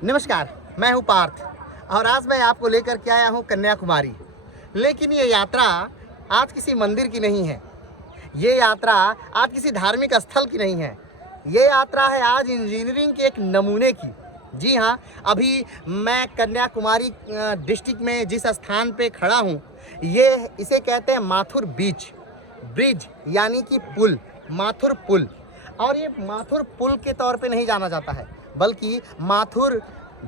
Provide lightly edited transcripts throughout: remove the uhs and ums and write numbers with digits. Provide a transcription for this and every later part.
नमस्कार, मैं हूं पार्थ और आज मैं आपको लेकर के आया हूं कन्याकुमारी। लेकिन ये यात्रा आज किसी मंदिर की नहीं है, ये यात्रा आज किसी धार्मिक स्थल की नहीं है, ये यात्रा है आज इंजीनियरिंग के एक नमूने की। जी हाँ, अभी मैं कन्याकुमारी डिस्ट्रिक्ट में जिस स्थान पे खड़ा हूँ, ये इसे कहते हैं माथुर बीच ब्रिज, यानी कि पुल, माथुर पुल। और ये माथुर पुल के तौर पे नहीं जाना जाता है, बल्कि माथुर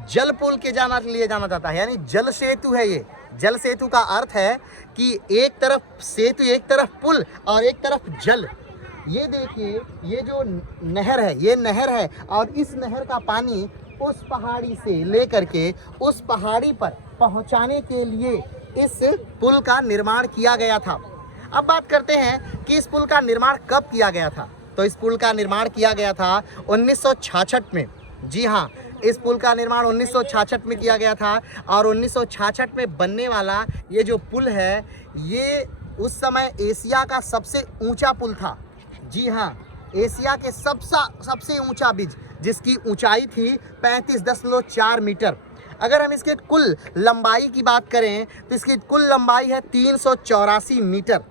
जल पुल के लिए जाना जाता है, यानी जल सेतु है ये। जल सेतु का अर्थ है कि एक तरफ सेतु, एक तरफ पुल और एक तरफ जल। ये देखिए, ये जो नहर है, ये नहर है और इस नहर का पानी उस पहाड़ी से लेकर के उस पहाड़ी पर पहुंचाने के लिए इस पुल का निर्माण किया गया था। अब बात करते हैं कि इस पुल का निर्माण कब किया गया था। तो इस पुल का निर्माण किया गया था 1966 में। जी हाँ, इस पुल का निर्माण 1966 में किया गया था और 1966 में बनने वाला ये जो पुल है, ये उस समय एशिया का सबसे ऊंचा पुल था। जी हाँ, एशिया के सबसे ऊंचा ब्रिज, जिसकी ऊंचाई थी 35.4 मीटर। अगर हम इसके कुल लंबाई की बात करें तो इसकी कुल लंबाई है 384 मीटर।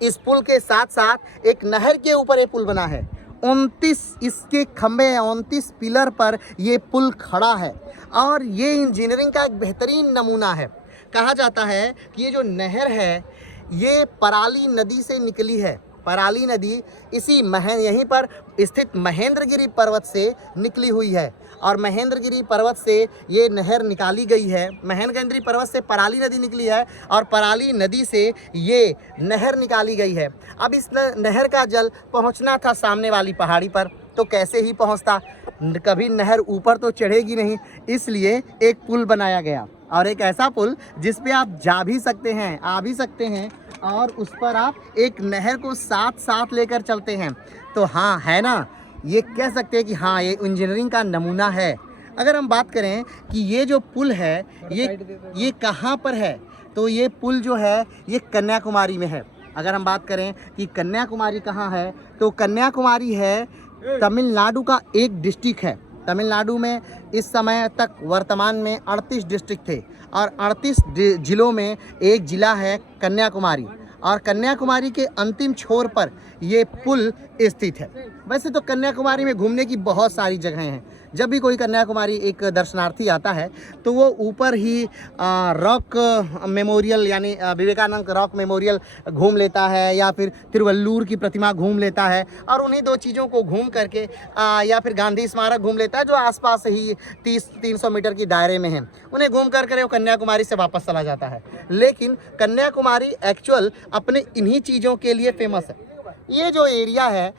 इस पुल के साथ साथ एक नहर के ऊपर ये पुल बना है। 29 इसके खंभे हैं, 29 पिलर पर ये पुल खड़ा है और ये इंजीनियरिंग का एक बेहतरीन नमूना है। कहा जाता है कि ये जो नहर है ये पराली नदी से निकली है। पराली नदी इसी यहीं पर स्थित महेंद्रगिरी पर्वत से निकली हुई है और महेंद्रगिरी पर्वत से ये नहर निकाली गई है। महेंद्रगिरी पर्वत से पराली नदी निकली है और पराली नदी से ये नहर निकाली गई है। अब इस नहर का जल पहुंचना था सामने वाली पहाड़ी पर, तो कैसे ही पहुंचता, कभी नहर ऊपर तो चढ़ेगी नहीं, इसलिए एक पुल बनाया गया। और एक ऐसा पुल जिस पे आप जा भी सकते हैं, आ भी सकते हैं और उस पर आप एक नहर को साथ लेकर चलते हैं। तो हाँ, है ना, ये कह सकते हैं कि हाँ, ये इंजीनियरिंग का नमूना है। अगर हम बात करें कि ये जो पुल है ये कहाँ पर है, तो ये पुल जो है ये कन्याकुमारी में है। अगर हम बात करें कि कन्याकुमारी कहाँ है, तो कन्याकुमारी है तमिलनाडु का एक डिस्ट्रिक्ट है। तमिलनाडु में इस समय तक वर्तमान में 38 डिस्ट्रिक्ट थे और 38 जिलों में एक ज़िला है कन्याकुमारी, और कन्याकुमारी के अंतिम छोर पर ये पुल स्थित है। वैसे तो कन्याकुमारी में घूमने की बहुत सारी जगहें हैं। जब भी कोई कन्याकुमारी एक दर्शनार्थी आता है तो वो ऊपर ही रॉक मेमोरियल, यानी विवेकानंद रॉक मेमोरियल घूम लेता है, या फिर तिरुवल्लूर की प्रतिमा घूम लेता है और उन्हीं दो चीज़ों को घूम करके या फिर गांधी स्मारक घूम लेता है, जो आसपास ही 30-300 मीटर की दायरे में है। उन्हें घूम कर वो कन्याकुमारी से वापस चला जाता है। लेकिन कन्याकुमारी एक्चुअल अपने इन्हीं चीज़ों के लिए फेमस है। ये जो एरिया है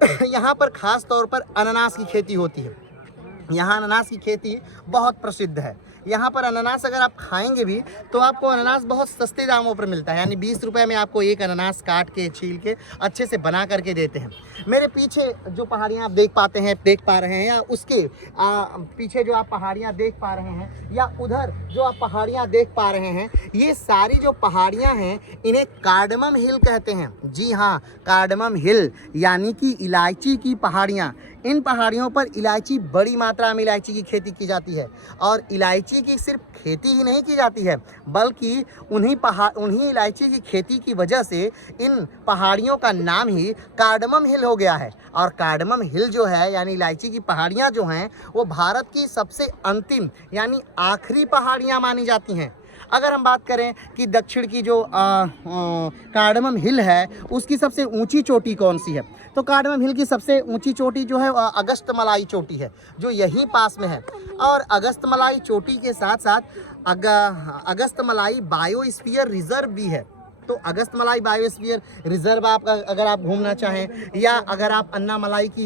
यहाँ पर ख़ास तौर पर अनानास की खेती होती है। यहाँ अनानास की खेती बहुत प्रसिद्ध है। यहाँ पर अनानास अगर आप खाएंगे भी तो आपको अनानास बहुत सस्ते दामों पर मिलता है, यानी 20 रुपये में आपको एक अनानास काट के, छील के अच्छे से बना करके देते हैं। मेरे पीछे जो पहाड़ियाँ आप देख पा रहे हैं, या उसके पीछे जो आप पहाड़ियाँ देख पा रहे हैं, या उधर जो आप पहाड़ियाँ देख पा रहे हैं, ये सारी जो पहाड़ियाँ हैं इन्हें कार्डमम हिल कहते हैं। जी हाँ, कार्डमम हिल यानी कि इलायची की पहाड़ियाँ। इन पहाड़ियों पर इलायची, बड़ी मात्रा में इलायची की खेती की जाती है और इलायची की सिर्फ खेती ही नहीं की जाती है, बल्कि उन्हीं इलायची की खेती की वजह से इन पहाड़ियों का नाम ही कार्डमम हिल हो गया है। और कार्डमम हिल जो है, यानी इलायची की पहाड़ियाँ जो हैं, वो भारत की सबसे अंतिम यानी आखिरी पहाड़ियाँ मानी जाती हैं। अगर हम बात करें कि दक्षिण की जो कार्डमम हिल है उसकी सबसे ऊंची चोटी कौन सी है, तो कार्डमम हिल की सबसे ऊंची चोटी जो है अगस्त्यमलाई चोटी है, जो यहीं पास में है। और अगस्त्यमलाई चोटी के साथ साथ अगस्त्यमलाई बायोस्फीयर रिजर्व भी है। तो अगस्त्यमलाई बायोस्फीयर रिजर्व आप अगर आप घूमना चाहें, या अगर आप अन्नामलाई की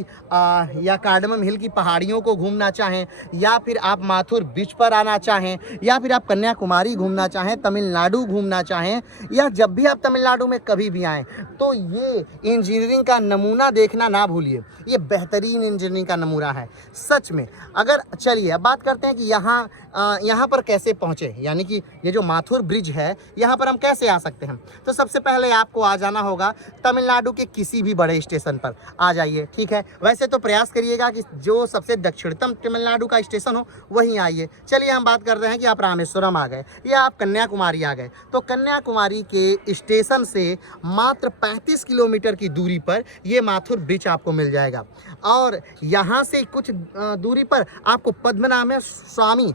या कार्डमम हिल की पहाड़ियों को घूमना चाहें, या फिर आप माथुर बीच पर आना चाहें, या फिर आप कन्याकुमारी घूमना चाहें, तमिलनाडु घूमना चाहें, या जब भी आप तमिलनाडु में कभी भी आएँ, तो ये इंजीनियरिंग का नमूना देखना ना भूलिए। ये बेहतरीन इंजीनियरिंग का नमूना है सच में। अगर चलिए अब बात करते हैं कि यहाँ यहाँ पर कैसे पहुँचे, यानी कि ये जो माथुर ब्रिज है यहाँ पर हम कैसे आ सकते हैं। तो सबसे पहले आपको आ जाना होगा तमिलनाडु के किसी भी बड़े स्टेशन पर आ जाइए, ठीक है। वैसे तो प्रयास करिएगा कि जो सबसे दक्षिणतम तमिलनाडु का स्टेशन हो वहीं आइए। चलिए हम बात कर रहे हैं कि आप रामेश्वरम आ गए या आप कन्याकुमारी आ गए, तो कन्याकुमारी के स्टेशन से मात्र 35 किलोमीटर की दूरी पर ये माथुर ब्रिज आपको मिल जाएगा। और यहाँ से कुछ दूरी पर आपको पद्मनाभ स्वामी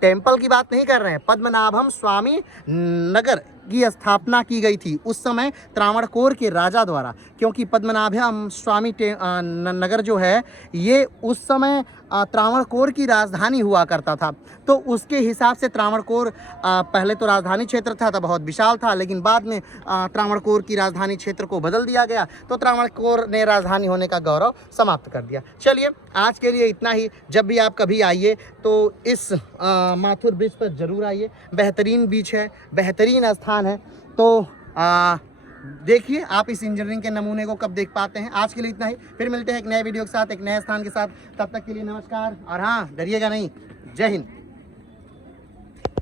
टेम्पल की बात नहीं कर रहे हैं, पद्मनाभम स्वामी नगर की स्थापना की गई थी उस समय त्रावणकोर के राजा द्वारा, क्योंकि पद्मनाभम स्वामी नगर जो है ये उस समय त्रावणकोर की राजधानी हुआ करता था। तो उसके हिसाब से त्रावणकोर पहले तो राजधानी क्षेत्र था, तो बहुत विशाल था, लेकिन बाद में त्रावणकोर की राजधानी क्षेत्र को बदल दिया गया, तो त्रावणकोर ने राजधानी होने का गौरव समाप्त कर दिया। चलिए आज के लिए इतना ही। जब भी आप कभी आइए तो इस माथुर ब्रिज पर ज़रूर आइए। बेहतरीन बीच है, बेहतरीन स्थान है। तो देखिए आप इस इंजीनियरिंग के नमूने को कब देख पाते हैं। आज के लिए इतना ही, फिर मिलते हैं एक नए वीडियो के साथ, एक नए स्थान के साथ। तब तक के लिए नमस्कार, और हाँ डरिएगा नहीं। जय हिंद।